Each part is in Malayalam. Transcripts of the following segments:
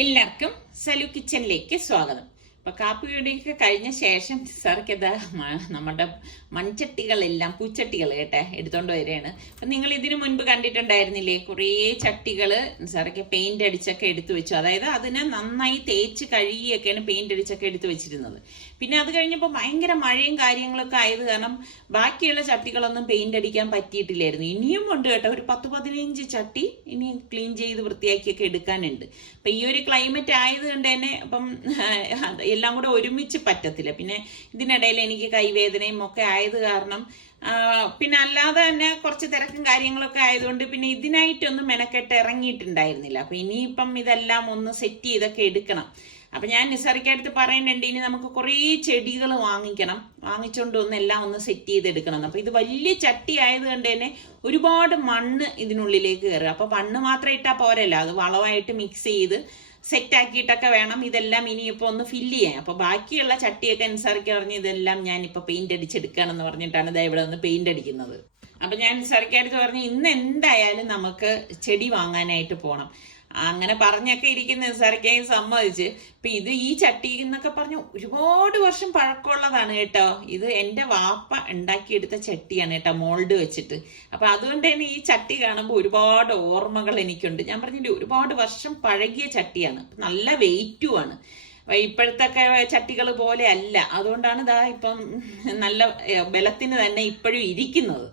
എല്ലാവർക്കും സലു കിച്ചണിലേക്ക് സ്വാഗതം. അപ്പൊ കാപ്പിയുടെയൊക്കെ കഴിഞ്ഞ ശേഷം സാർക്കതാ നമ്മുടെ മൺചട്ടികളെല്ലാം പൂച്ചട്ടികൾ കേട്ടെ എടുത്തോണ്ട് വരികയാണ്. അപ്പൊ നിങ്ങൾ ഇതിനു മുൻപ് കണ്ടിട്ടുണ്ടായിരുന്നില്ലേ, കുറേ ചട്ടികള് സാറൊക്കെ പെയിന്റ് അടിച്ചൊക്കെ എടുത്തു വെച്ചു. അതായത് അതിനെ നന്നായി തേച്ച് കഴുകിയൊക്കെയാണ് പെയിന്റ് അടിച്ചൊക്കെ എടുത്തു വെച്ചിരുന്നത്. പിന്നെ അത് കഴിഞ്ഞപ്പോൾ ഭയങ്കര മഴയും കാര്യങ്ങളൊക്കെ ആയത് കാരണം ബാക്കിയുള്ള ചട്ടികളൊന്നും പെയിന്റ് അടിക്കാൻ പറ്റിയിട്ടില്ലായിരുന്നു. ഇനിയും ഉണ്ട് കേട്ടോ, ഒരു 10-15 ചട്ടി ഇനി ക്ലീൻ ചെയ്ത് വൃത്തിയാക്കിയൊക്കെ എടുക്കാനുണ്ട്. അപ്പൊ ഈ ഒരു ക്ലൈമറ്റ് ആയത് കൊണ്ട് തന്നെ അപ്പം എല്ലാം കൂടെ ഒരുമിച്ച് പറ്റത്തില്ല. പിന്നെ ഇതിനിടയിൽ എനിക്ക് കൈവേദനയും ഒക്കെ ആയത് കാരണം പിന്നെ അല്ലാതെ തന്നെ കുറച്ച് തിരക്കും കാര്യങ്ങളൊക്കെ ആയതുകൊണ്ട് പിന്നെ ഇതിനായിട്ടൊന്നും മെനക്കെട്ട് ഇറങ്ങിയിട്ടുണ്ടായിരുന്നില്ല. അപ്പൊ ഇനിയിപ്പം ഇതെല്ലാം ഒന്ന് സെറ്റ് ചെയ്തൊക്കെ എടുക്കണം. അപ്പൊ ഞാൻ നിസാറിക്കടുത്ത് പറയുന്നുണ്ട്, ഇനി നമുക്ക് കുറേ ചെടികൾ വാങ്ങിച്ചോണ്ട് ഒന്ന് എല്ലാം ഒന്ന് സെറ്റ് ചെയ്തെടുക്കണം. അപ്പൊ ഇത് വലിയ ചട്ടി ആയത് കൊണ്ട് തന്നെ ഒരുപാട് മണ്ണ് ഇതിനുള്ളിലേക്ക് കയറുക. അപ്പൊ മണ്ണ് മാത്രം ഇട്ടാൽ പോരല്ലോ, അത് വളമായിട്ട് മിക്സ് ചെയ്ത് സെറ്റ് ആക്കിയിട്ടൊക്കെ വേണം ഇതെല്ലാം ഇനിയിപ്പോ ഒന്ന് ഫില്ല് ചെയ്യാൻ. അപ്പൊ ബാക്കിയുള്ള ചട്ടിയൊക്കെ അനുസരിച്ച് പറഞ്ഞ് ഇതെല്ലാം ഞാനിപ്പോ പെയിന്റ് അടിച്ചെടുക്കുകയാണെന്ന് പറഞ്ഞിട്ടാണ് ഇതാ ഇവിടെ ഒന്ന് പെയിന്റ് അടിക്കുന്നത്. അപ്പൊ ഞാൻ നിസാറിക്കടുത്ത് പറഞ്ഞ് ഇന്ന് എന്തായാലും നമുക്ക് ചെടി വാങ്ങാനായിട്ട് പോകണം. അങ്ങനെ പറഞ്ഞൊക്കെ ഇരിക്കുന്ന നിസാറിക്കായി സമ്മതിച്ച്. ഇപ്പൊ ഇത് ഈ ചട്ടി എന്നൊക്കെ പറഞ്ഞ ഒരുപാട് വർഷം പഴക്കമുള്ളതാണ് കേട്ടോ. ഇത് എന്റെ വാപ്പ ഉണ്ടാക്കിയെടുത്ത ചട്ടിയാണ് കേട്ടോ, മോൾഡ് വെച്ചിട്ട്. അപ്പൊ അതുകൊണ്ട് തന്നെ ഈ ചട്ടി കാണുമ്പോൾ ഒരുപാട് ഓർമ്മകൾ എനിക്കുണ്ട്. ഞാൻ പറഞ്ഞില്ലേ, ഒരുപാട് വർഷം പഴകിയ ചട്ടിയാണ്, നല്ല വെയിറ്റുമാണ്. ഇപ്പോഴത്തെ ചട്ടികൾ പോലെ അല്ല, അതുകൊണ്ടാണ് ഇതാ ഇപ്പം നല്ല ബലത്തിന് തന്നെ ഇപ്പോഴും ഇരിക്കുന്നത്.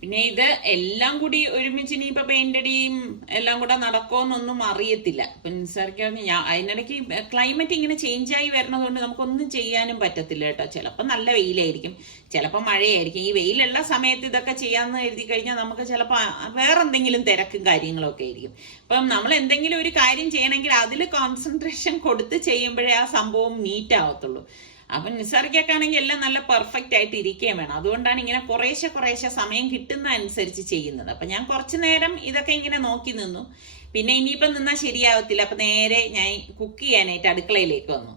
പിന്നെ ഇത് എല്ലാം കൂടി ഒരുമിച്ച് ഇനിയിപ്പൊ പെയിന്റ് അടിയും എല്ലാം കൂടെ നടക്കുമെന്നൊന്നും അറിയത്തില്ല. അപ്പൊ നിസാറിക്ക് ഞാൻ അതിനിടയ്ക്ക് ക്ലൈമറ്റ് ഇങ്ങനെ ചേഞ്ച് ആയി വരുന്നതുകൊണ്ട് നമുക്കൊന്നും ചെയ്യാനും പറ്റത്തില്ല കേട്ടോ. ചിലപ്പോൾ നല്ല വെയിലായിരിക്കും, ചിലപ്പോൾ മഴയായിരിക്കും. ഈ വെയിലുള്ള സമയത്ത് ഇതൊക്കെ ചെയ്യാന്ന് എഴുതി കഴിഞ്ഞാൽ നമുക്ക് ചിലപ്പോൾ വേറെന്തെങ്കിലും തിരക്കും കാര്യങ്ങളൊക്കെ ആയിരിക്കും. അപ്പം നമ്മൾ എന്തെങ്കിലും ഒരു കാര്യം ചെയ്യണമെങ്കിൽ അതിൽ കോൺസെൻട്രേഷൻ കൊടുത്ത് ചെയ്യുമ്പോഴേ ആ സംഭവം നീറ്റ് ആവത്തുള്ളൂ. അപ്പൊ നിസാറിക്കാണെങ്കിൽ എല്ലാം നല്ല പെർഫെക്റ്റ് ആയിട്ട് ഇരിക്കുകയും വേണം. അതുകൊണ്ടാണ് ഇങ്ങനെ കുറേശ്ശെ സമയം കിട്ടുന്ന അനുസരിച്ച് ചെയ്യുന്നത്. അപ്പൊ ഞാൻ കുറച്ചു നേരം ഇതൊക്കെ ഇങ്ങനെ നോക്കി നിന്നു. പിന്നെ ഇനിയിപ്പം നിന്നാൽ ശരിയാവത്തില്ല. അപ്പൊ നേരെ ഞാൻ കുക്ക് ചെയ്യാനായിട്ട് അടുക്കളയിലേക്ക് വന്നു.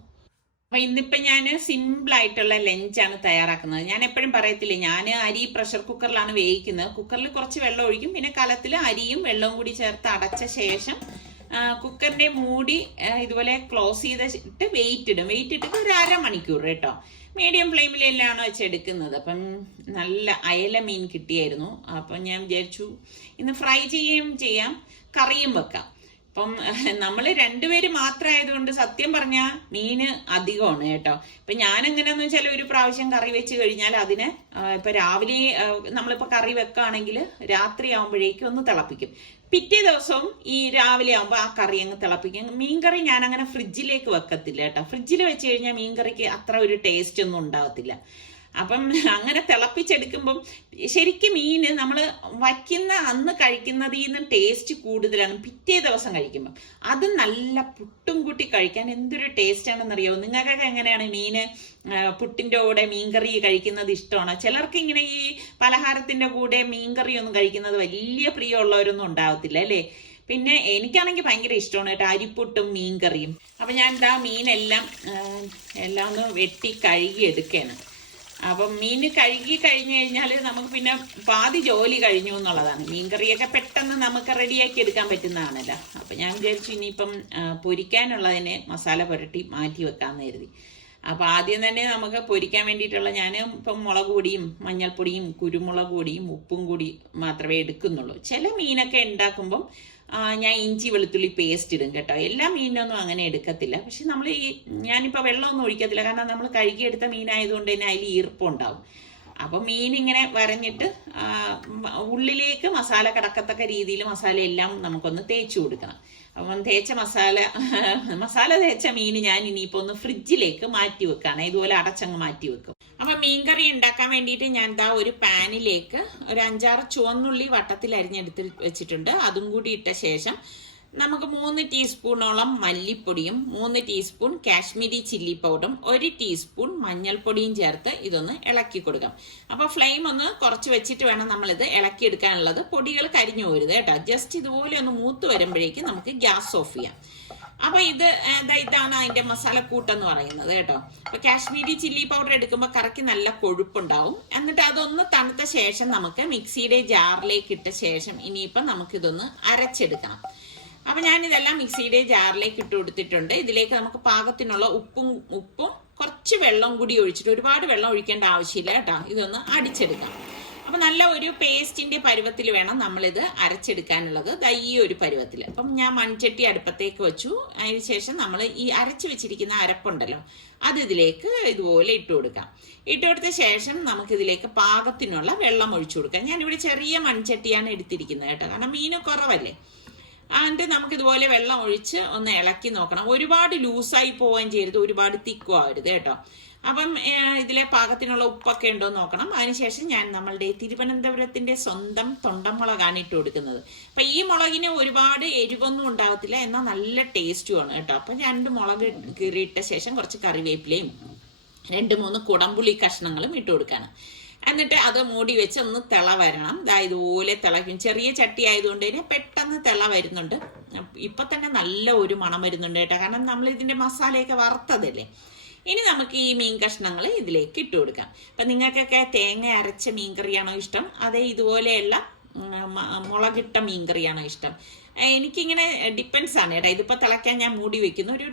അപ്പൊ ഇന്നിപ്പൊ ഞാൻ സിമ്പിൾ ആയിട്ടുള്ള ലഞ്ചാണ് തയ്യാറാക്കുന്നത്. ഞാൻ എപ്പോഴും പറയത്തില്ലേ, ഞാൻ അരി പ്രഷർ കുക്കറിലാണ് വേവിക്കുന്നത്. കുക്കറിൽ കുറച്ച് വെള്ളം ഒഴിക്കും, പിന്നെ കലത്തിൽ അരിയും വെള്ളവും കൂടി ചേർത്ത് അടച്ച ശേഷം കുക്കറിന്റെ മൂടി ഇതുപോലെ ക്ലോസ് ചെയ്തിട്ട് വെയിറ്റ് ഇട്ടിട്ട് ഒരു അരമണിക്കൂർ കേട്ടോ, മീഡിയം ഫ്ലെയിമിലെല്ലാമാണ് വെച്ചെടുക്കുന്നത്. അപ്പം നല്ല അയല മീൻ കിട്ടിയായിരുന്നു. അപ്പം ഞാൻ വിചാരിച്ചു ഇന്ന് ഫ്രൈ ചെയ്യാം, കറിയും വെക്കാം. അപ്പം നമ്മൾ രണ്ടുപേര് മാത്രമായതുകൊണ്ട് സത്യം പറഞ്ഞാൽ മീന് അധികമാണ് കേട്ടോ. ഇപ്പൊ ഞാൻ എങ്ങനെയാന്ന് വെച്ചാൽ ഒരു പ്രാവശ്യം കറി വെച്ച് കഴിഞ്ഞാൽ അതിന് ഇപ്പൊ രാവിലെ നമ്മളിപ്പോ കറി വെക്കുകയാണെങ്കിൽ രാത്രി ആവുമ്പോഴേക്കും ഒന്ന് തിളപ്പിക്കും. പിറ്റേ ദിവസവും ഈ രാവിലെ ആകുമ്പോൾ ആ കറി അങ്ങ് തിളപ്പിക്കും. മീൻകറി ഞാൻ അങ്ങനെ ഫ്രിഡ്ജിലേക്ക് വെക്കത്തില്ല കേട്ടോ. ഫ്രിഡ്ജിൽ വെച്ച് കഴിഞ്ഞാൽ മീൻകറിക്ക് അത്ര ഒരു ടേസ്റ്റ് ഒന്നും ഉണ്ടാവത്തില്ല. അപ്പം അങ്ങനെ തിളപ്പിച്ചെടുക്കുമ്പം ശരിക്കും മീന് നമ്മൾ വയ്ക്കുന്ന അന്ന് കഴിക്കുന്നതിൽ നിന്ന് ടേസ്റ്റ് കൂടുതലാണ് പിറ്റേ ദിവസം കഴിക്കുമ്പം. അത് നല്ല പുട്ടും കൂട്ടി കഴിക്കാൻ എന്തൊരു ടേസ്റ്റ് ആണെന്നറിയാമോ? നിങ്ങൾക്കൊക്കെ എങ്ങനെയാണ് മീന് പുട്ടിൻ്റെ കൂടെ മീൻകറി കഴിക്കുന്നത് ഇഷ്ടമാണോ? ചിലർക്ക് ഇങ്ങനെ ഈ പലഹാരത്തിന്റെ കൂടെ മീൻകറി ഒന്നും കഴിക്കുന്നത് വലിയ പ്രിയമുള്ളവരൊന്നും ഉണ്ടാവത്തില്ല അല്ലേ. പിന്നെ എനിക്കാണെങ്കിൽ ഭയങ്കര ഇഷ്ടമാണ് കേട്ടോ അരിപ്പുട്ടും മീൻകറിയും. അപ്പൊ ഞാൻ ഇതാ മീനെല്ലാം ഒന്ന് വെട്ടി കഴുകി എടുക്കുകയാണ്. അപ്പം മീൻ കഴുകി കഴിഞ്ഞു കഴിഞ്ഞാൽ നമുക്ക് പിന്നെ പാതി ജോലി കഴിഞ്ഞു എന്നുള്ളതാണ്. മീൻകറിയൊക്കെ പെട്ടെന്ന് നമുക്ക് റെഡിയാക്കി എടുക്കാൻ പറ്റുന്നതാണല്ലോ. അപ്പം ഞാൻ വിചാരിച്ചു ഇനിയിപ്പം പൊരിക്കാനുള്ളതിനെ മസാല പുരട്ടി മാറ്റി വെക്കാമെന്ന് കരുതി. അപ്പം ആദ്യം തന്നെ നമുക്ക് പൊരിക്കാൻ വേണ്ടിയിട്ടുള്ള ഞാൻ ഇപ്പം മുളക് പൊടിയും മഞ്ഞൾപ്പൊടിയും കുരുമുളക് പൊടിയും ഉപ്പും കൂടി മാത്രമേ എടുക്കുന്നുള്ളൂ. ചില മീനൊക്കെ ഉണ്ടാക്കുമ്പം ഞാൻ ഇഞ്ചി വെളുത്തുള്ളി പേസ്റ്റ് ഇടും കേട്ടോ. എല്ലാ മീനൊന്നും അങ്ങനെ എടുക്കത്തില്ല. പക്ഷെ നമ്മൾ ഞാനിപ്പോൾ വെള്ളമൊന്നും ഒഴിക്കത്തില്ല, കാരണം നമ്മൾ കഴുകിയെടുത്ത മീനായതുകൊണ്ട് തന്നെ അതിൽ ഈർപ്പുണ്ടാവും. അപ്പം മീൻ ഇങ്ങനെ വരഞ്ഞിട്ട് ഉള്ളിലേക്ക് മസാല കിടക്കത്തക്ക രീതിയിൽ മസാല എല്ലാം നമുക്കൊന്ന് തേച്ച് കൊടുക്കണം. അപ്പം മസാല തേച്ച മീൻ ഞാൻ ഇനിയിപ്പോൾ ഒന്ന് ഫ്രിഡ്ജിലേക്ക് മാറ്റി വെക്കാണ്. ഇതുപോലെ അടച്ചങ്ങ് മാറ്റി വെക്കും. അപ്പം മീൻകറി ഉണ്ടാക്കാൻ വേണ്ടിയിട്ട് ഞാൻ ദാ ഒരു പാനിലേക്ക് ഒരു 5-6 ചുവന്നുള്ളി വട്ടത്തിൽ അരിഞ്ഞെടുത്ത് വെച്ചിട്ടുണ്ട്. അതും കൂടി ഇട്ട ശേഷം നമുക്ക് 3 ടീസ്പൂണോളം മല്ലിപ്പൊടിയും 3 ടീസ്പൂൺ കാശ്മീരി ചില്ലി പൗഡറും 1 ടീസ്പൂൺ മഞ്ഞൾപ്പൊടിയും ചേർത്ത് ഇതൊന്ന് ഇളക്കി കൊടുക്കാം. അപ്പൊ ഫ്ലെയിം ഒന്ന് കുറച്ച് വെച്ചിട്ട് വേണം നമ്മളിത് ഇളക്കി എടുക്കാനുള്ളത്. പൊടികൾ കരിഞ്ഞു പോരുത് കേട്ടോ. ജസ്റ്റ് ഇതുപോലെ ഒന്ന് മൂത്ത് വരുമ്പോഴേക്കും നമുക്ക് ഗ്യാസ് ഓഫ് ചെയ്യാം. അപ്പൊ ഇതാണ് അതിന്റെ മസാലക്കൂട്ടെന്ന് പറയുന്നത് കേട്ടോ. അപ്പൊ കാശ്മീരി ചില്ലി പൗഡർ എടുക്കുമ്പോൾ കറിക്ക് നല്ല കൊഴുപ്പുണ്ടാവും. എന്നിട്ട് അതൊന്ന് തണുത്ത ശേഷം നമുക്ക് മിക്സിയുടെ ജാറിലേക്ക് ഇട്ട ശേഷം ഇനിയിപ്പം നമുക്കിതൊന്ന് അരച്ചെടുക്കണം. അപ്പം ഞാനിതെല്ലാം മിക്സിയുടെ ജാറിലേക്ക് ഇട്ട് കൊടുത്തിട്ടുണ്ട്. ഇതിലേക്ക് നമുക്ക് പാകത്തിനുള്ള ഉപ്പും കുറച്ച് വെള്ളം കൂടി ഒഴിച്ചിട്ട്, ഒരുപാട് വെള്ളം ഒഴിക്കേണ്ട ആവശ്യമില്ല കേട്ടോ. ഇതൊന്ന് അടിച്ചെടുക്കാം. അപ്പം നല്ല ഒരു പേസ്റ്റിൻ്റെ പരുവത്തിൽ വേണം നമ്മളിത് അരച്ചെടുക്കാനുള്ളത്. ഈ ഒരു പരുവത്തിൽ. അപ്പം ഞാൻ മൺചട്ടി അടുപ്പത്തേക്ക് വെച്ചു. അതിന് ശേഷം നമ്മൾ ഈ അരച്ച് വെച്ചിരിക്കുന്ന അരപ്പുണ്ടല്ലോ, അത് ഇതിലേക്ക് ഇതുപോലെ ഇട്ട് കൊടുക്കാം. ഇട്ട് കൊടുത്ത ശേഷം നമുക്കിതിലേക്ക് പാകത്തിനുള്ള വെള്ളം ഒഴിച്ചു കൊടുക്കാം. ഞാനിവിടെ ചെറിയ മൺചട്ടിയാണ് എടുത്തിരിക്കുന്നത് കേട്ടോ, കാരണം മീൻ കുറവല്ലേ. എന്നിട്ട് നമുക്കിതുപോലെ വെള്ളം ഒഴിച്ച് ഒന്ന് ഇളക്കി നോക്കണം. ഒരുപാട് ലൂസായി പോവുകയും ചെയ്യരുത്, ഒരുപാട് തിക്കും ആവരുത് കേട്ടോ. അപ്പം ഇതിലെ പാകത്തിനുള്ള ഉപ്പൊക്കെ ഉണ്ടോ എന്ന് നോക്കണം. അതിനുശേഷം ഞാൻ നമ്മളുടെ തിരുവനന്തപുരത്തിന്റെ സ്വന്തം തൊണ്ടമുളകാണ് ഇട്ട് കൊടുക്കുന്നത്. അപ്പം ഈ മുളകിന് ഒരുപാട് എരിവൊന്നും ഉണ്ടാകത്തില്ല, എന്നാൽ നല്ല ടേസ്റ്റുമാണ് കേട്ടോ. അപ്പം 2 മുളക് കീറിയിട്ട ശേഷം കുറച്ച് കറിവേപ്പിലയും 2-3 കുടംപുളി കഷ്ണങ്ങളും ഇട്ട് കൊടുക്കാണ്. എന്നിട്ട് അത് മൂടി വെച്ച് ഒന്ന് തിള വരണം. ഇതുപോലെ തിളയ്ക്കും. ചെറിയ ചട്ടി ആയതുകൊണ്ട് തന്നെ പെട്ടെന്ന് തിള വരുന്നുണ്ട്. ഇപ്പൊ തന്നെ നല്ല ഒരു മണം വരുന്നുണ്ട് കേട്ടോ, കാരണം നമ്മൾ ഇതിന്റെ മസാലയൊക്കെ വറുത്തതല്ലേ. ഇനി നമുക്ക് ഈ മീൻ കഷ്ണങ്ങൾ ഇതിലേക്ക് ഇട്ട് കൊടുക്കാം. അപ്പം നിങ്ങൾക്കൊക്കെ തേങ്ങ അരച്ച മീൻകറിയാണോ ഇഷ്ടം, അതേ ഇതുപോലെയുള്ള മുളകിട്ട മീൻകറിയാണോ ഇഷ്ടം? എനിക്കിങ്ങനെ ഡിപ്പെൻസ് ആണ് കേട്ടോ. ഇതിപ്പോൾ തിളയ്ക്കാൻ ഞാൻ മൂടി വെക്കുന്നു. ഒരു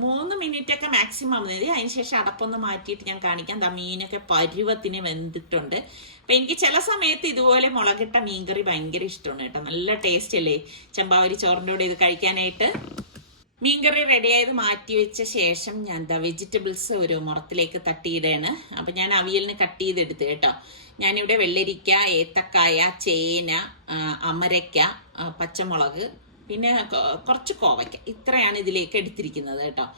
3 മിനിറ്റൊക്കെ മാക്സിമം മതി. അതിനുശേഷം അടപ്പൊന്ന് മാറ്റിയിട്ട് ഞാൻ കാണിക്കാം. മീനൊക്കെ പരുവത്തിന് വെന്തിട്ടുണ്ട്. അപ്പം എനിക്ക് ചില സമയത്ത് ഇതുപോലെ മുളകിട്ട മീൻകറി ഭയങ്കര ഇഷ്ടമാണ് കേട്ടോ. നല്ല ടേസ്റ്റ് അല്ലേ ചെമ്പാവരി ചോറിൻ്റെ കൂടെ ഇത് കഴിക്കാനായിട്ട്. മീൻകറി റെഡിയായത് മാറ്റി വെച്ച ശേഷം ഞാൻ വെജിറ്റബിൾസ് ഒരു മുറത്തിലേക്ക് തട്ടിയിടുകയാണ്. അപ്പം ഞാൻ അവിയലിന് കട്ട് ചെയ്തെടുത്ത് കേട്ടോ. ഞാനിവിടെ വെള്ളരിക്ക, ഏത്തക്കായ, ചേന, അമരയ്ക്ക, പച്ചമുളക്, പിന്നെ കുറച്ച് കോവയ്ക്ക, ഇത്രയാണ് ഇതിലേക്ക് എടുത്തിരിക്കുന്നത് കേട്ടോ.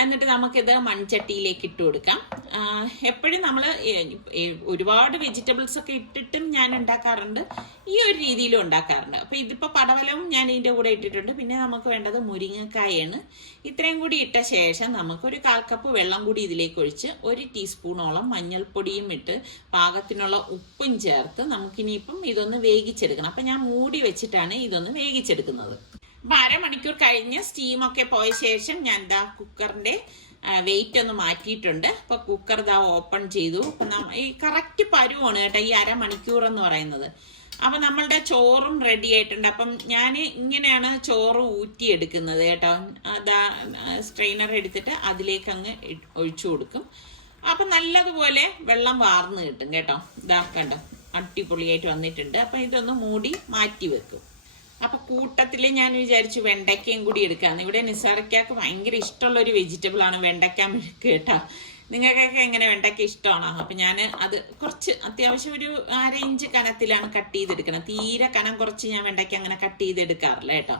എന്നിട്ട് നമുക്കിത് മൺചട്ടിയിലേക്ക് ഇട്ട് കൊടുക്കാം. എപ്പോഴും നമ്മൾ ഒരുപാട് വെജിറ്റബിൾസ് ഒക്കെ ഇട്ടിട്ടും ഞാൻ ഉണ്ടാക്കാറുണ്ട്, ഈ ഒരു രീതിയിലും ഉണ്ടാക്കാറുണ്ട്. അപ്പോൾ ഇതിപ്പോൾ പടവലവും ഞാൻ ഇതിൻ്റെ കൂടെ ഇട്ടിട്ടുണ്ട്. പിന്നെ നമുക്ക് വേണ്ടത് മുരിങ്ങക്കായാണ്. ഇത്രയും കൂടി ഇട്ട ശേഷം നമുക്കൊരു 1/4 കപ്പ് വെള്ളം കൂടി ഇതിലേക്ക് ഒഴിച്ച് 1 ടീസ്പൂണോളം മഞ്ഞൾപ്പൊടിയും ഇട്ട് പാകത്തിനുള്ള ഉപ്പും ചേർത്ത് നമുക്കിനിയിപ്പം ഇതൊന്ന് വേവിച്ചെടുക്കണം. അപ്പം ഞാൻ മൂടി വെച്ചിട്ടാണ് ഇതൊന്ന് വേവിച്ചെടുക്കുന്നത്. അപ്പം 1/2 മണിക്കൂർ കഴിഞ്ഞ് സ്റ്റീമൊക്കെ പോയ ശേഷം ഞാൻ കുക്കറിൻ്റെ വെയിറ്റ് ഒന്ന് മാറ്റിയിട്ടുണ്ട്. അപ്പോൾ കുക്കർ ഓപ്പൺ ചെയ്തു. ഈ കറക്റ്റ് പരുവാണ് കേട്ടോ ഈ 1/2 മണിക്കൂർ എന്ന് പറയുന്നത്. അപ്പം നമ്മളുടെ ചോറും റെഡി ആയിട്ടുണ്ട്. അപ്പം ഞാൻ ഇങ്ങനെയാണ് ചോറ് ഊറ്റിയെടുക്കുന്നത് കേട്ടോ. സ്ട്രെയിനർ എടുത്തിട്ട് അതിലേക്ക് അങ്ങ് ഒഴിച്ചു കൊടുക്കും. അപ്പം നല്ലതുപോലെ വെള്ളം വാർന്ന് കിട്ടും കേട്ടോ. കണ്ടോ, അടിപൊളിയായിട്ട് വന്നിട്ടുണ്ട്. അപ്പം ഇതൊന്ന് മൂടി മാറ്റി വെക്കും. അപ്പൊ കൂട്ടത്തിൽ ഞാൻ വിചാരിച്ചു വെണ്ടയ്ക്കയും കൂടി എടുക്കാന്ന്. ഇവിടെ നിസാറയ്ക്കാക്ക് ഭയങ്കര ഇഷ്ടമുള്ള ഒരു വെജിറ്റബിൾ ആണ് വെണ്ടയ്ക്ക മെഴുക്ക് കേട്ടോ. നിങ്ങൾക്കൊക്കെ എങ്ങനെ വെണ്ടയ്ക്ക ഇഷ്ടമാണോ? അപ്പൊ ഞാൻ അത് കുറച്ച് അത്യാവശ്യം ഒരു 1/2 ഇഞ്ച് കനത്തിലാണ് കട്ട് ചെയ്തെടുക്കണം. തീരെ കനം കുറച്ച് ഞാൻ വെണ്ടയ്ക്ക അങ്ങനെ കട്ട് ചെയ്തെടുക്കാറില്ല കേട്ടോ.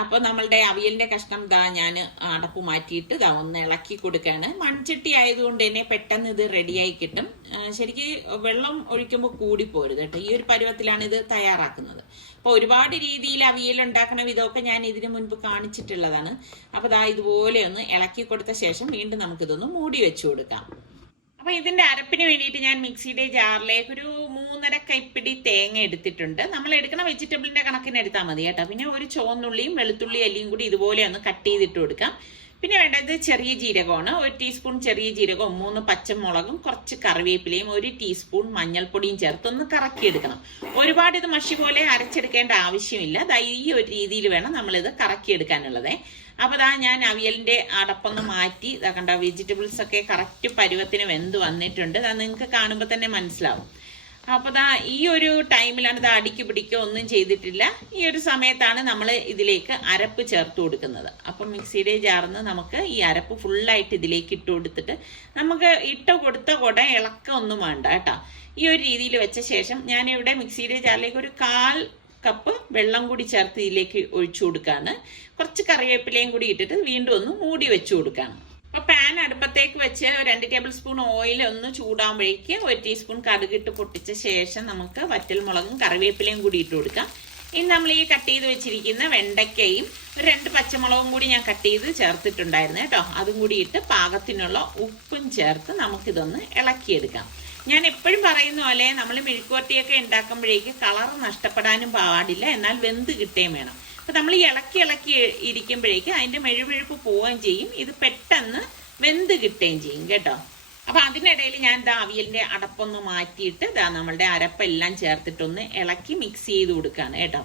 അപ്പോൾ നമ്മളുടെ അവിയലിന്റെ കഷ്ണം ഞാൻ അടപ്പ് മാറ്റിയിട്ട് ഒന്ന് ഇളക്കി കൊടുക്കുകയാണ്. മൺചട്ടി ആയതുകൊണ്ട് തന്നെ പെട്ടെന്ന് ഇത് റെഡിയായി കിട്ടും. ശരിക്കും വെള്ളം ഒഴിക്കുമ്പോൾ കൂടിപ്പോരുത് കേട്ടോ. ഈ ഒരു പരുവത്തിലാണ് ഇത് തയ്യാറാക്കുന്നത്. അപ്പോൾ ഒരുപാട് രീതിയിൽ അവിയൽ ഉണ്ടാക്കുന്ന വിധമൊക്കെ ഞാൻ ഇതിനു മുൻപ് കാണിച്ചിട്ടുള്ളതാണ്. അപ്പോൾ ഇതുപോലെ ഒന്ന് ഇളക്കി കൊടുത്ത ശേഷം വീണ്ടും നമുക്കിതൊന്ന് മൂടി വെച്ചു കൊടുക്കാം. അപ്പൊ ഇതിന്റെ അരപ്പിന് വേണ്ടിയിട്ട് ഞാൻ മിക്സിയുടെ ജാറിലേക്ക് ഒരു 3.5 കൈപ്പിടി തേങ്ങ എടുത്തിട്ടുണ്ട്. നമ്മൾ എടുക്കുന്ന വെജിറ്റബിളിന്റെ കണക്കിന് എടുത്താൽ മതി കേട്ടോ. പിന്നെ ഒരു ചുവന്നുള്ളിയും വെളുത്തുള്ളി അല്ലിയും കൂടി ഇതുപോലെ ഒന്ന് കട്ട് ചെയ്തിട്ട് കൊടുക്കാം. പിന്നെ വേണ്ടത് ചെറിയ ജീരകമാണ്. 1 ടീസ്പൂൺ ചെറിയ ജീരകവും 3 പച്ചമുളകും കുറച്ച് കറിവേപ്പിലയും 1 ടീസ്പൂൺ മഞ്ഞൾപ്പൊടിയും ചേർത്ത് ഒന്ന് കറക്കിയെടുക്കണം. ഒരുപാട് ഇത് മഷി പോലെ അരച്ചെടുക്കേണ്ട ആവശ്യമില്ല. ഈ ഒരു രീതിയിൽ വേണം നമ്മളിത് കറക്കിയെടുക്കാനുള്ളത്. അപ്പോൾ ഞാൻ അവിയലിന്റെ അടപ്പൊന്ന് മാറ്റി കണ്ട വെജിറ്റബിൾസ് ഒക്കെ കറക്റ്റ് പരുവത്തിന് വെന്ത് വന്നിട്ടുണ്ട്. നിങ്ങൾക്ക് കാണുമ്പോൾ തന്നെ മനസ്സിലാവും. അപ്പോൾ ഈ ഒരു ടൈമിലാണ് അടിക്ക് പിടിക്കുക ഒന്നും ചെയ്തിട്ടില്ല. ഈ ഒരു സമയത്താണ് നമ്മൾ ഇതിലേക്ക് അരപ്പ് ചേർത്ത് കൊടുക്കുന്നത്. അപ്പം മിക്സിയുടെ ജാറിന്ന് നമുക്ക് ഈ അരപ്പ് ഫുള്ളായിട്ട് ഇതിലേക്ക് ഇട്ട് കൊടുത്തിട്ട് നമുക്ക് കൊടുത്ത കൂടെ ഇളക്കം ഒന്നും വേണ്ട കേട്ടോ. ഈ ഒരു രീതിയിൽ വെച്ച ശേഷം ഞാനിവിടെ മിക്സിയുടെ ജാറിലേക്ക് ഒരു 1/4 കപ്പ് വെള്ളം കൂടി ചേർത്ത് ഇതിലേക്ക് ഒഴിച്ചു കൊടുക്കാണ്. കുറച്ച് കറിവേപ്പിലയും കൂടി ഇട്ടിട്ട് വീണ്ടും ഒന്ന് മൂടി വെച്ചു കൊടുക്കാണ്. അപ്പൊ പാൻ അടുപ്പത്തേക്ക് വെച്ച് 2 ടേബിൾ സ്പൂൺ ഓയിൽ ഒന്ന് ചൂടാകുമ്പോഴേക്ക് 1 ടീസ്പൂൺ കടുകിട്ട് പൊട്ടിച്ച ശേഷം നമുക്ക് വറ്റൽമുളകും കറിവേപ്പിലയും കൂടി ഇട്ട് കൊടുക്കാം. ഇനി നമ്മൾ ഈ കട്ട് ചെയ്ത് വെച്ചിരിക്കുന്ന വെണ്ടയ്ക്കയും 2 പച്ചമുളകും കൂടി ഞാൻ കട്ട് ചെയ്ത് ചേർത്തിട്ടുണ്ടായിരുന്നു കേട്ടോ. അതും കൂടി ഇട്ട് പാകത്തിനുള്ള ഉപ്പും ചേർത്ത് നമുക്കിതൊന്ന് ഇളക്കിയെടുക്കാം. ഞാൻ എപ്പോഴും പറയുന്ന പോലെ നമ്മൾ മെഴുക്കുവരട്ടിയൊക്കെ ഉണ്ടാക്കുമ്പോഴേക്ക് കളർ നഷ്ടപ്പെടാനും പാടില്ല, എന്നാൽ വെന്ത് കിട്ടുകയും വേണം. അപ്പൊ നമ്മൾ ഈ ഇളക്കി ഇരിക്കുമ്പോഴേക്ക് അതിന്റെ മെഴുമെഴുപ്പ് പോവുകയും ചെയ്യും, ഇത് പെട്ടെന്ന് വെന്ത് കിട്ടുകയും ചെയ്യും കേട്ടോ. അപ്പൊ അതിനിടയിൽ ഞാൻ അവിയലിന്റെ അടപ്പൊന്ന് മാറ്റിയിട്ട് നമ്മളുടെ അരപ്പെല്ലാം ചേർത്തിട്ടൊന്ന് ഇളക്കി മിക്സ് ചെയ്ത് കൊടുക്കുകയാണ് കേട്ടോ.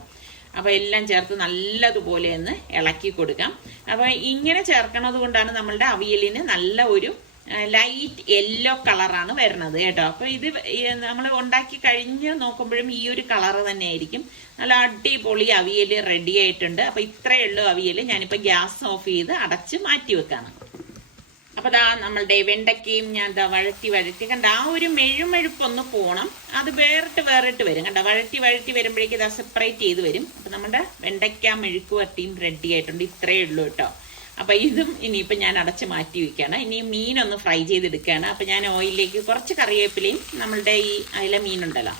അപ്പോൾ എല്ലാം ചേർത്ത് നല്ലതുപോലെ ഒന്ന് ഇളക്കി കൊടുക്കാം. അപ്പോൾ ഇങ്ങനെ ചേർക്കണത് കൊണ്ടാണ് നമ്മളുടെ അവിയലിന് നല്ല ഒരു ലൈറ്റ് യെല്ലോ കളറാണ് വരുന്നത് കേട്ടോ. അപ്പോൾ ഇത് നമ്മൾ ഉണ്ടാക്കി കഴിഞ്ഞ് നോക്കുമ്പോഴും ഈ ഒരു കളറ് തന്നെ ആയിരിക്കും. നല്ല അടിപൊളി അവിയൽ റെഡി ആയിട്ടുണ്ട്. അപ്പോൾ ഇത്രയേ ഉള്ളൂ അവിയൽ. ഞാനിപ്പോൾ ഗ്യാസ് ഓഫ് ചെയ്ത് അടച്ച് മാറ്റി വെക്കാണ്. അപ്പോൾ ദാ നമ്മളുടെ വെണ്ടയ്ക്കയും ഞാൻ ദാ വഴറ്റി കണ്ട ആ ഒരു മെഴുമെഴുപ്പൊന്ന് പോണം. അത് വേറിട്ട് വരും കണ്ട. വഴറ്റി വരുമ്പോഴേക്കും ഇതാ സെപ്പറേറ്റ് ചെയ്ത് വരും. അപ്പോൾ നമ്മുടെ വെണ്ടയ്ക്ക മെഴുക്ക് വരട്ടിയും റെഡി ആയിട്ടുണ്ട്. ഇത്രയേ ഉള്ളൂ കേട്ടോ. അപ്പോൾ ഇതും ഇനിയിപ്പോൾ ഞാൻ അടച്ച് മാറ്റി വയ്ക്കുകയാണ്. ഇനി മീനൊന്ന് ഫ്രൈ ചെയ്തെടുക്കുകയാണ്. അപ്പോൾ ഞാൻ ഓയിലിലേക്ക് കുറച്ച് കറിവേപ്പിലയും നമ്മളുടെ ഈ അയില മീനുണ്ടല്ലോ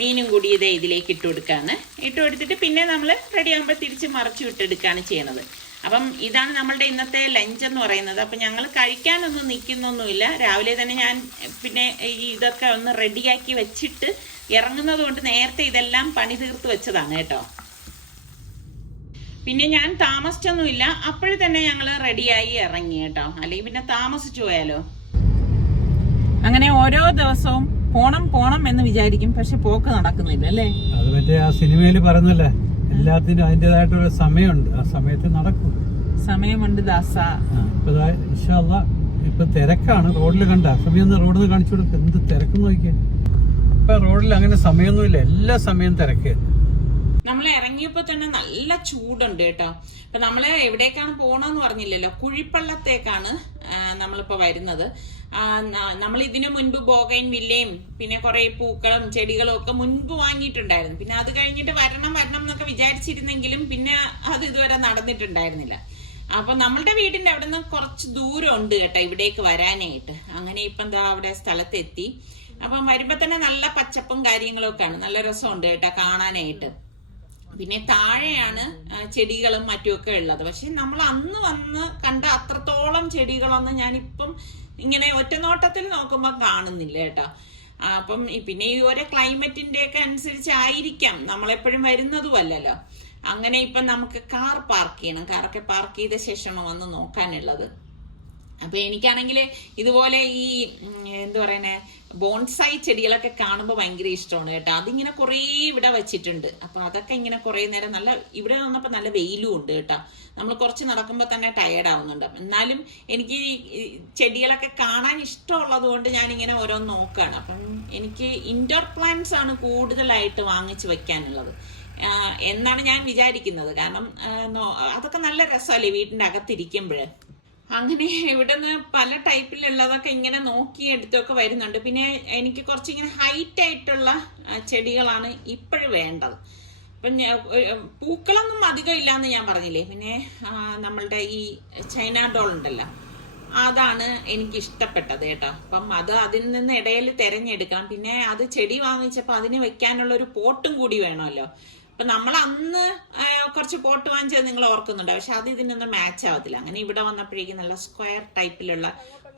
മീനും കൂടി ഇതിലേക്ക് ഇട്ട് കൊടുക്കുകയാണ്. ഇട്ട് കൊടുത്തിട്ട് പിന്നെ നമ്മൾ റെഡി ആകുമ്പോൾ തിരിച്ച് മറിച്ച് വിട്ടെടുക്കുകയാണ് ചെയ്യണത്. അപ്പം ഇതാണ് നമ്മളുടെ ഇന്നത്തെ ലഞ്ച് എന്ന് പറയുന്നത്. അപ്പം ഞങ്ങൾ കഴിക്കാനൊന്നും നിൽക്കുന്നൊന്നുമില്ല. രാവിലെ തന്നെ ഞാൻ പിന്നെ ഇതൊക്കെ ഒന്ന് റെഡിയാക്കി വെച്ചിട്ട് ഇറങ്ങുന്നത് കൊണ്ട് നേരത്തെ ഇതെല്ലാം പണി തീർത്ത് വെച്ചതാണ് കേട്ടോ. പിന്നെ ഞാൻ താമസിച്ചൊന്നുമില്ല, അപ്പോഴും തന്നെ ഞങ്ങൾ റെഡിയായി ഇറങ്ങി കേട്ടോ. അല്ലെങ്കിൽ പിന്നെ താമസിച്ചു പോയാലോ. അങ്ങനെ ഓരോ ദിവസവും പോണം എന്ന് വിചാരിക്കും, പക്ഷെ പോക്ക് നടക്കുന്നില്ല അല്ലേ. അത് മറ്റേ ആ സിനിമയിൽ പറഞ്ഞല്ലേ, എല്ലാത്തിനും അതിൻ്റെതായിട്ടൊരു സമയമുണ്ട്, ആ സമയത്ത് നടക്കും. സമയമുണ്ട് ദാസ. ഇപ്പൊ തിരക്കാണ് റോഡിൽ. കണ്ട സമയം റോഡിൽ നിന്ന് കാണിച്ചു കൊടുക്കും, എന്ത് തിരക്ക് നോക്കിയാൽ. ഇപ്പൊ റോഡിൽ അങ്ങനെ സമയമൊന്നുമില്ല, എല്ലാ സമയം തിരക്ക്. നമ്മൾ ഇറങ്ങിയപ്പോ തന്നെ നല്ല ചൂടുണ്ട് കേട്ടോ. ഇപ്പൊ നമ്മള് എവിടേക്കാണ് പോണെന്ന് പറഞ്ഞില്ലല്ലോ, കുഴിപ്പള്ളത്തേക്കാണ് നമ്മളിപ്പോ വരുന്നത്. നമ്മൾ ഇതിനു മുൻപ് ബോഗൈൻ വില്ലയും പിന്നെ കുറെ പൂക്കളും ചെടികളും ഒക്കെ മുൻപ് വാങ്ങിയിട്ടുണ്ടായിരുന്നു. പിന്നെ അത് കഴിഞ്ഞിട്ട് വരണം എന്നൊക്കെ വിചാരിച്ചിരുന്നെങ്കിലും പിന്നെ അത് ഇതുവരെ നടന്നിട്ടുണ്ടായിരുന്നില്ല. അപ്പൊ നമ്മളുടെ വീടിന്റെ അവിടെ നിന്ന് കുറച്ച് ദൂരം ഉണ്ട് കേട്ടോ ഇവിടേക്ക് വരാനായിട്ട്. അങ്ങനെ ഇപ്പൊ എന്താ അവിടെ സ്ഥലത്തെത്തി. അപ്പം വരുമ്പോ തന്നെ നല്ല പച്ചപ്പും കാര്യങ്ങളും ഒക്കെയാണ്, നല്ല രസമുണ്ട് കേട്ടോ കാണാനായിട്ട്. പിന്നെ താഴെയാണ് ചെടികളും മറ്റുമൊക്കെ ഉള്ളത്. പക്ഷെ നമ്മൾ അന്ന് വന്ന് കണ്ട അത്രത്തോളം ചെടികളൊന്നും ഞാനിപ്പം ഇങ്ങനെ ഒറ്റനോട്ടത്തിൽ നോക്കുമ്പോൾ കാണുന്നില്ല കേട്ടോ. അപ്പം പിന്നെ ഈ ഓരോ ക്ലൈമറ്റിന്റെ ഒക്കെ അനുസരിച്ചായിരിക്കാം നമ്മളെപ്പോഴും വരുന്നതും അല്ലല്ലോ. അങ്ങനെ ഇപ്പം നമുക്ക് കാർ പാർക്ക് ചെയ്യണം. കാറൊക്കെ പാർക്ക് ചെയ്ത ശേഷമാണ് വന്ന് നോക്കാനുള്ളത്. അപ്പൊ എനിക്കാണെങ്കിൽ ഇതുപോലെ ഈ എന്താ പറയുന്നേ ബോൺസായി ചെടികളൊക്കെ കാണുമ്പോൾ ഭയങ്കര ഇഷ്ടമാണ് കേട്ടോ. അതിങ്ങനെ കുറേ ഇവിടെ വെച്ചിട്ടുണ്ട്. അപ്പൊ അതൊക്കെ ഇങ്ങനെ കുറേ നേരം നല്ല ഇവിടെ വന്നപ്പോൾ നല്ല വെയിലും ഉണ്ട് കേട്ടോ. നമ്മൾ കുറച്ച് നടക്കുമ്പോൾ തന്നെ ടയേർഡ് ആവുന്നുണ്ട്. എന്നാലും എനിക്ക് ചെടികളൊക്കെ കാണാൻ ഇഷ്ടമുള്ളത് കൊണ്ട് ഞാനിങ്ങനെ ഓരോന്ന് നോക്കുകയാണ്. അപ്പം എനിക്ക് ഇൻഡോർ പ്ലാന്റ്സ് ആണ് കൂടുതലായിട്ട് വാങ്ങിച്ചു വെക്കാനുള്ളത് എന്നാണ് ഞാൻ വിചാരിക്കുന്നത്. കാരണം അതൊക്കെ നല്ല രസമല്ലേ വീട്ടിൻ്റെ അകത്തിരിക്കുമ്പോൾ. അങ്ങനെ ഇവിടുന്ന് പല ടൈപ്പിലുള്ളതൊക്കെ ഇങ്ങനെ നോക്കി എടുത്തൊക്കെ വരുന്നുണ്ട്. പിന്നെ എനിക്ക് കുറച്ചിങ്ങനെ ഹൈറ്റ് ആയിട്ടുള്ള ചെടികളാണ് ഇപ്പോഴും വേണ്ടത്. അപ്പം പൂക്കളൊന്നും അധികം ഇല്ലാന്ന് ഞാൻ പറഞ്ഞില്ലേ. പിന്നെ നമ്മളുടെ ഈ ചൈന ഡോൾ ഉണ്ടല്ലോ, അതാണ് എനിക്ക് ഇഷ്ടപ്പെട്ടത് കേട്ടോ. അപ്പം അതിൽ നിന്ന് ഇടയിൽ തിരഞ്ഞെടുക്കണം. പിന്നെ അത് ചെടി വാങ്ങിച്ചപ്പോൾ അതിന് വെക്കാനുള്ള ഒരു പോട്ടും കൂടി വേണമല്ലോ. അപ്പൊ നമ്മൾ അന്ന് കുറച്ച് പോട്ട് വാങ്ങിച്ചത് നിങ്ങൾ ഓർക്കുന്നുണ്ട്, പക്ഷെ അത് ഇതിനൊന്നും മാച്ച് ആവത്തില്ല. അങ്ങനെ ഇവിടെ വന്നപ്പോഴേക്കും നല്ല സ്ക്വയർ ടൈപ്പിലുള്ള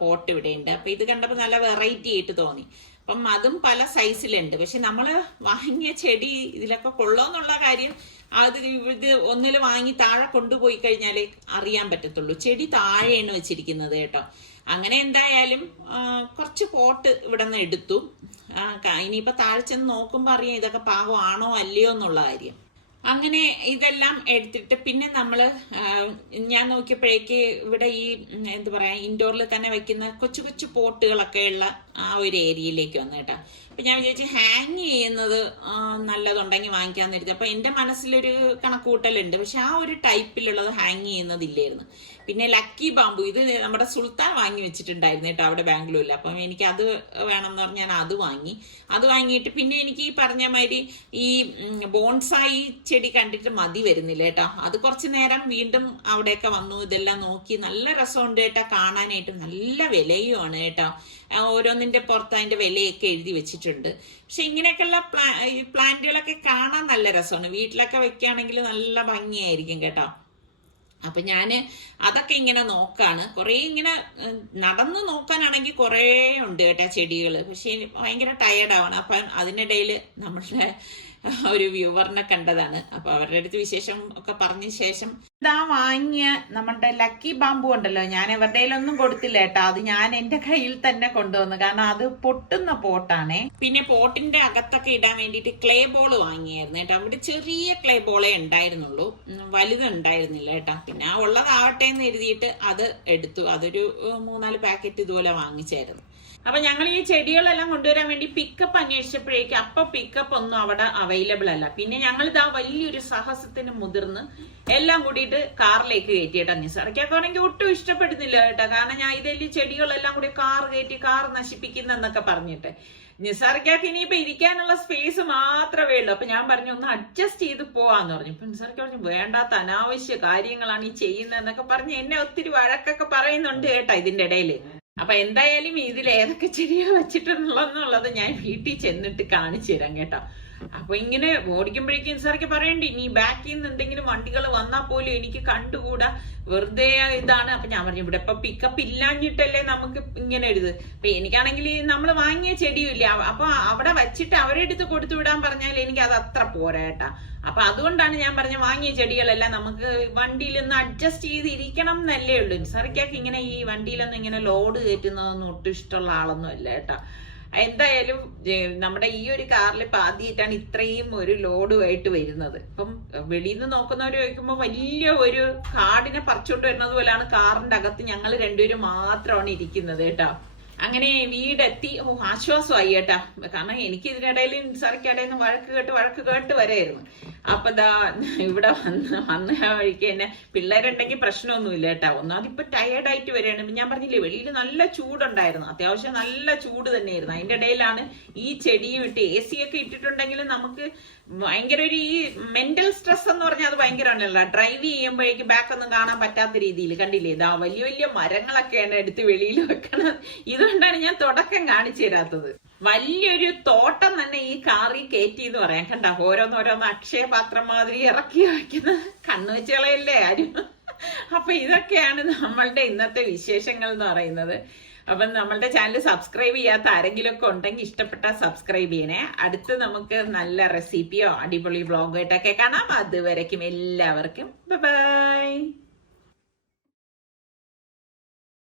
പോട്ട് ഇവിടെ ഉണ്ട്. അപ്പൊ ഇത് കണ്ടപ്പോൾ നല്ല വെറൈറ്റി ആയിട്ട് തോന്നി. അപ്പം അതും പല സൈസിലുണ്ട്. പക്ഷെ നമ്മൾ വാങ്ങിയ ചെടി ഇതിലൊക്കെ കൊള്ളോന്നുള്ള കാര്യം ഇത് ഒന്നിൽ വാങ്ങി താഴെ കൊണ്ടുപോയി കഴിഞ്ഞാലേ അറിയാൻ പറ്റത്തുള്ളൂ. ചെടി താഴെയാണ് വെച്ചിരിക്കുന്നത് കേട്ടോ. അങ്ങനെ എന്തായാലും കുറച്ച് പോട്ട് ഇവിടെ നിന്ന് എടുത്തു. ഇനിയിപ്പോൾ താഴെ ചെന്ന് നോക്കുമ്പോൾ അറിയാം ഇതൊക്കെ പാകമാണോ അല്ലയോ എന്നുള്ള കാര്യം. അങ്ങനെ ഇതെല്ലാം എടുത്തിട്ട് പിന്നെ നമ്മൾ ഞാൻ നോക്കിയപ്പോഴേക്ക് ഇവിടെ ഈ എന്താ പറയുക ഇൻഡോറിൽ തന്നെ വെക്കുന്ന കൊച്ചു കൊച്ചു പോട്ടുകളൊക്കെ ഉള്ള ആ ഒരു ഏരിയയിലേക്ക് വന്നു കേട്ടോ. അപ്പം ഞാൻ വിചാരിച്ചു ഹാങ് ചെയ്യുന്നത് നല്ലതുണ്ടെങ്കിൽ വാങ്ങിക്കാമെന്ന് കരുതി. അപ്പം എൻ്റെ മനസ്സിലൊരു കണക്കൂട്ടലുണ്ട്, പക്ഷെ ആ ഒരു ടൈപ്പിലുള്ളത് ഹാങ് ചെയ്യുന്നതില്ലായിരുന്നു. പിന്നെ ലക്കി ബാമ്പു ഇത് നമ്മുടെ സുൽത്താൻ വാങ്ങി വെച്ചിട്ടുണ്ടായിരുന്നു കേട്ടോ അവിടെ ബാംഗ്ലൂരിൽ. അപ്പം എനിക്ക് അത് വേണം എന്ന് പറഞ്ഞ് ഞാൻ അത് വാങ്ങിയിട്ട് പിന്നെ എനിക്ക് ഈ പറഞ്ഞ മാതിരി ഈ ബോൺസായി ചെടി കണ്ടിട്ട് മതി വരുന്നില്ല കേട്ടോ. അത് കുറച്ച് നേരം വീണ്ടും അവിടെയൊക്കെ വന്നു ഇതെല്ലാം നോക്കി. നല്ല രസമുണ്ട് കേട്ടോ കാണാനായിട്ട്. നല്ല വിലയുമാണ് കേട്ടോ. ഓരോന്നിന്റെ പുറത്ത് അതിന്റെ വിലയൊക്കെ എഴുതി വെച്ചിട്ടുണ്ട്. പക്ഷെ ഇങ്ങനെയൊക്കെയുള്ള പ്ലാന്റുകളൊക്കെ കാണാൻ നല്ല രസമാണ്. വീട്ടിലൊക്കെ വെക്കുകയാണെങ്കിൽ നല്ല ഭംഗിയായിരിക്കും കേട്ടോ. അപ്പൊ ഞാൻ അതൊക്കെ ഇങ്ങനെ നോക്കാണ്. കുറേ ഇങ്ങനെ നടന്നു നോക്കാനാണെങ്കിൽ കുറേ ഉണ്ട് കേട്ടോ ചെടികൾ. പക്ഷെ ഭയങ്കര ടയേർഡാവണം. അപ്പം അതിനിടയിൽ നമ്മളുടെ ഒരു വ്യൂവറിനെ കണ്ടതാണ്. അപ്പൊ അവരുടെ അടുത്ത് വിശേഷം ഒക്കെ പറഞ്ഞ ശേഷം ഇതാ വാങ്ങിയ നമ്മുടെ ലക്കി ബാമ്പു ഉണ്ടല്ലോ, ഞാൻ എവരുടെയിലൊന്നും കൊടുത്തില്ല കേട്ടോ, അത് ഞാൻ എന്റെ കയ്യിൽ തന്നെ കൊണ്ടുവന്നു. കാരണം അത് പൊട്ടുന്ന പോട്ടാണേ. പിന്നെ പോട്ടിന്റെ അകത്തൊക്കെ ഇടാൻ വേണ്ടിയിട്ട് ക്ലേ ബോൾ വാങ്ങിയായിരുന്നു കേട്ടോ. അവിടെ ചെറിയ ക്ലേ ബോളേ ഉണ്ടായിരുന്നുള്ളൂ, വലുതുണ്ടായിരുന്നില്ല കേട്ടോ. പിന്നെ ഉള്ളതാവട്ടെ എന്ന് എഴുതിയിട്ട് അത് എടുത്തു. അതൊരു 3-4 പാക്കറ്റ് ഇതുപോലെ വാങ്ങിച്ചായിരുന്നു. അപ്പൊ ഞങ്ങൾ ഈ ചെടികളെല്ലാം കൊണ്ടുവരാൻ വേണ്ടി പിക്കപ്പ് അന്വേഷിച്ചപ്പോഴേക്കും അപ്പൊ പിക്കപ്പ് ഒന്നും അവിടെ അവൈലബിൾ അല്ല. പിന്നെ ഞങ്ങൾ ഇതാ വലിയൊരു സാഹസത്തിന് മുതിർന്ന് എല്ലാം കൂടിയിട്ട് കാറിലേക്ക് കയറ്റിയിട്ടാ. നിസാർക്കാണെങ്കിൽ ഒട്ടും ഇഷ്ടപ്പെടുന്നില്ല കേട്ടോ. കാരണം ഞാൻ ഇതെല്ലാം ചെടികളെല്ലാം കൂടി കാർ കയറ്റി കാർ നശിപ്പിക്കുന്നെന്നൊക്കെ പറഞ്ഞിട്ട് നിസാർക്കാക്ക് ഇനിയിപ്പോ ഇരിക്കാനുള്ള സ്പേസ് മാത്രമേ ഉള്ളൂ. അപ്പൊ ഞാൻ പറഞ്ഞു ഒന്ന് അഡ്ജസ്റ്റ് ചെയ്ത് പോവാന്ന് പറഞ്ഞു. ഇപ്പൊ നിസാർക്ക് പറഞ്ഞു വേണ്ടാത്ത അനാവശ്യ കാര്യങ്ങളാണ് ഈ ചെയ്യുന്നതെന്നൊക്കെ പറഞ്ഞ് എന്നെ ഒത്തിരി വഴക്കൊക്കെ പറയുന്നുണ്ട് കേട്ടോ ഇതിന്റെ ഇടയിൽ. അപ്പൊ എന്തായാലും ഇതിൽ ഏതൊക്കെ ചെടികൾ വെച്ചിട്ടുള്ളതെന്നുള്ളത് ഞാൻ വീട്ടിൽ ചെന്നിട്ട് കാണിച്ചു തരാം കേട്ടോ. അപ്പൊ ഇങ്ങനെ ഓടിക്കുമ്പോഴേക്കും സാർക്ക് പറയണ്ടേ ഇനി ബാക്കിൽ നിന്ന് എന്തെങ്കിലും വണ്ടികൾ വന്നാൽ പോലും എനിക്ക് കണ്ടുകൂടാ, വെറുതെ ഇതാണ്. അപ്പൊ ഞാൻ പറഞ്ഞു ഇവിടെ ഇപ്പൊ പിക്കപ്പ് ഇല്ലാഞ്ഞിട്ടല്ലേ നമുക്ക് ഇങ്ങനെ എഴുത്. അപ്പൊ എനിക്കാണെങ്കിൽ നമ്മൾ വാങ്ങിയ ചെടിയും ഇല്ല. അപ്പൊ അവിടെ വെച്ചിട്ട് അവരെടുത്ത് കൊടുത്തു വിടാൻ പറഞ്ഞാൽ എനിക്ക് അത് അത്ര പോരാ കേട്ടാ. അപ്പൊ അതുകൊണ്ടാണ് ഞാൻ പറഞ്ഞ വാങ്ങിയ ചെടികളെല്ലാം നമുക്ക് വണ്ടിയിൽ ഒന്ന് അഡ്ജസ്റ്റ് ചെയ്ത് ഇരിക്കണം എന്നല്ലേ ഉള്ളൂ. സാറിക്കാക്ക് ഇങ്ങനെ ഈ വണ്ടിയിലൊന്നും ഇങ്ങനെ ലോഡ് കയറ്റുന്നതൊന്നും ഒട്ടും ഇഷ്ടമുള്ള ആളൊന്നും അല്ല കേട്ടാ. എന്തായാലും നമ്മുടെ ഈ ഒരു കാറിൽ ഇപ്പൊ ആദ്യമായിട്ടാണ് ഇത്രയും ഒരു ലോഡുമായിട്ട് വരുന്നത്. ഇപ്പം വെളിയിൽ നിന്ന് നോക്കുന്നവർ ചോദിക്കുമ്പോൾ വലിയ ഒരു കാടിനെ പറിച്ചുകൊണ്ട് വരുന്നത് പോലെയാണ് കാറിന്റെ അകത്ത് ഞങ്ങൾ രണ്ടുപേരും മാത്രമാണ് ഇരിക്കുന്നത് കേട്ടോ. അങ്ങനെ വീടെത്തി. ആശ്വാസമായി കേട്ടാ. കാരണം എനിക്ക് ഇതിനിടയിൽ നിസാർക്കിടയിൽ നിന്ന് വഴക്ക് കേട്ട് വരായിരുന്നു. അപ്പൊ ദാ ഇവിടെ വന്ന വഴിക്ക് തന്നെ പിള്ളേരുണ്ടെങ്കിൽ പ്രശ്നമൊന്നുമില്ല കേട്ടാ. ഒന്നാമത് ഇപ്പൊ ടയേർഡായിട്ട് വരികയാണ്. ഞാൻ പറഞ്ഞില്ലേ വെളിയിൽ നല്ല ചൂടുണ്ടായിരുന്നു, അത്യാവശ്യം നല്ല ചൂട് തന്നെയായിരുന്നു. അതിന്റെ ഇടയിലാണ് ഈ ചെടിയും ഇട്ട് AC ഒക്കെ ഇട്ടിട്ടുണ്ടെങ്കിൽ നമുക്ക് ഭയങ്കര ഒരു ഈ മെന്റൽ സ്ട്രെസ് എന്ന് പറഞ്ഞാൽ അത് ഭയങ്കരമാണല്ലോ. ഡ്രൈവ് ചെയ്യുമ്പോഴേക്ക് ബാക്ക് ഒന്നും കാണാൻ പറ്റാത്ത രീതിയിൽ കണ്ടില്ലേ ഇതാ വലിയ വലിയ മരങ്ങളൊക്കെയാണ് എടുത്ത് വെളിയിൽ വെക്കണത്. ഇതുകൊണ്ടാണ് ഞാൻ തുടക്കം കാണിച്ചു തരാത്തത്. വലിയൊരു തോട്ടം തന്നെ ഈ കാറിൽ കയറ്റി എന്ന് പറയാം. കണ്ട ഓരോന്നോരോന്ന് അക്ഷയപാത്രം മാതിരി ഇറക്കി വയ്ക്കുന്നത് കണ്ണു വെച്ചുകളയല്ലേ ആരും. അപ്പൊ ഇതൊക്കെയാണ് നമ്മളുടെ ഇന്നത്തെ വിശേഷങ്ങൾ എന്ന് പറയുന്നത്. അപ്പം നമ്മളുടെ ചാനൽ സബ്സ്ക്രൈബ് ചെയ്യാത്ത ആരെങ്കിലും ഒക്കെ ഉണ്ടെങ്കിൽ ഇഷ്ടപ്പെട്ടാൽ സബ്സ്ക്രൈബ് ചെയ്യണേ. അടുത്ത് നമുക്ക് നല്ല റെസിപ്പിയോ അടിപൊളി വ്ളോഗായിട്ടൊക്കെ കാണാം. അതുവരയ്ക്കും എല്ലാവർക്കും ബൈ.